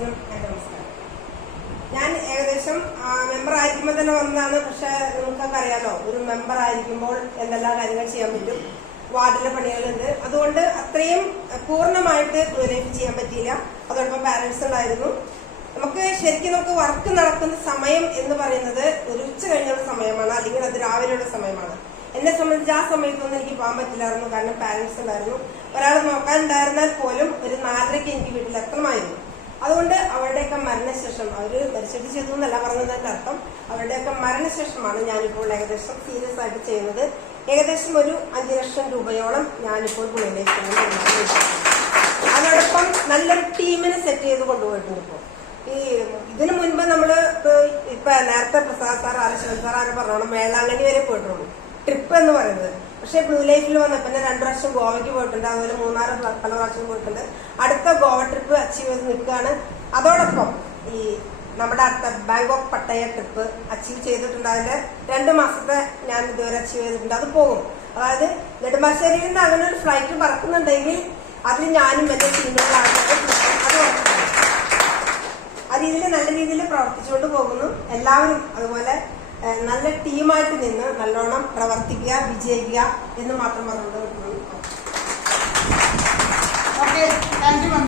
ഫ്രണ്ട്സിനും എൻ്റെ നമസ്കാരം. ഞാൻ ഏകദേശം മെമ്പർ ആയിരിക്കുമ്പോൾ തന്നെ വന്നതാണ്. പക്ഷെ നിങ്ങൾക്കൊക്കെ അറിയാലോ, ഒരു മെമ്പർ ആയിരിക്കുമ്പോൾ എന്തെല്ലാം കാര്യങ്ങൾ ചെയ്യാൻ പറ്റും. വാർഡിലെ പണികളുണ്ട്, അതുകൊണ്ട് അത്രയും പൂർണ്ണമായിട്ട് ലൈഫ് ചെയ്യാൻ പറ്റിയില്ല. അതോടൊപ്പം പാരന്റ്സ് ഉണ്ടായിരുന്നു. നമുക്ക് വർക്ക് നടക്കുന്ന സമയം എന്ന് പറയുന്നത് ഒരു ഉച്ച കഴിഞ്ഞുള്ള സമയമാണ്, അല്ലെങ്കിൽ അത് രാവിലെയുള്ള സമയമാണ്. എന്നെ സംബന്ധിച്ച് ആ സമയത്തൊന്നും എനിക്ക് പോകാൻ പറ്റില്ലായിരുന്നു. കാരണം പാരന്റ്സ് ഉണ്ടായിരുന്നു. ഒരാൾ നോക്കാനുണ്ടായിരുന്നാൽ പോലും ഒരു 4:30 എനിക്ക് വീട്ടിൽ എത്തണമായിരുന്നു. അതുകൊണ്ട് അവരുടെയൊക്കെ മരണശേഷം, അവര് മരിച്ചിട്ട് ചെയ്തു എന്നല്ല പറഞ്ഞതിന്റെ അർത്ഥം, അവരുടെയൊക്കെ മരണശേഷമാണ് ഞാനിപ്പോൾ ഏകദേശം സീരിയസ് ആയിട്ട് ചെയ്യുന്നത്. ഏകദേശം ഒരു 5 ലക്ഷം രൂപയോളം ഞാനിപ്പോൾ പുള്ളിയിലേക്ക് ചെയ്യുന്നുണ്ട്. അതോടൊപ്പം നല്ലൊരു ടീമിനെ സെറ്റ് ചെയ്ത് കൊണ്ടുപോയിട്ടുണ്ട്. ഇപ്പോൾ ഇതിനു മുൻപ് നമ്മള് ഇപ്പൊ നേരത്തെ പ്രസാദ് സാർ ശിവൻ സാർ പറഞ്ഞോണം വേളാങ്കണ്ണി വരെ പോയിട്ടുള്ളൂ ട്രിപ്പ് എന്ന് പറയുന്നത്. പക്ഷെ ബ്ലൂ ലൈഫിൽ വന്നപ്പോ 2 വർഷം ഗോവയ്ക്ക് പോയിട്ടുണ്ട്, അതുപോലെ മൂന്നാറ് പല പ്രാവശ്യം പോയിട്ടുണ്ട്. അടുത്ത ഗോവ ട്രിപ്പ് അച്ചീവ് ചെയ്ത് നിൽക്കുകയാണ്. അതോടൊപ്പം ഈ നമ്മുടെ അടുത്ത ബാങ്കോക്ക് പട്ടയ ട്രിപ്പ് അച്ചീവ് ചെയ്തിട്ടുണ്ട്. അതിന്റെ 2 മാസത്തെ ഞാൻ ഇതുവരെ അച്ചീവ് ചെയ്തിട്ടുണ്ട്. അത് പോകും. അതായത് നെടുമ്പാശ്ശേരിയിൽ നിന്ന് അങ്ങനെ ഒരു ഫ്ലൈറ്റ് പറക്കുന്നുണ്ടെങ്കിൽ അതിൽ ഞാനും എന്റെ ടീമുള്ള ആൾക്കാർ അത് ആ രീതിയിൽ നല്ല രീതിയിൽ പ്രവർത്തിച്ചുകൊണ്ട് പോകുന്നു. എല്ലാവരും അതുപോലെ നല്ല ടീമായിട്ട് നിന്ന് നല്ലോണം പ്രവർത്തിക്കുക, വിജയിക്കുക എന്ന് മാത്രം പറഞ്ഞുകൊണ്ട്. Okay, thank you.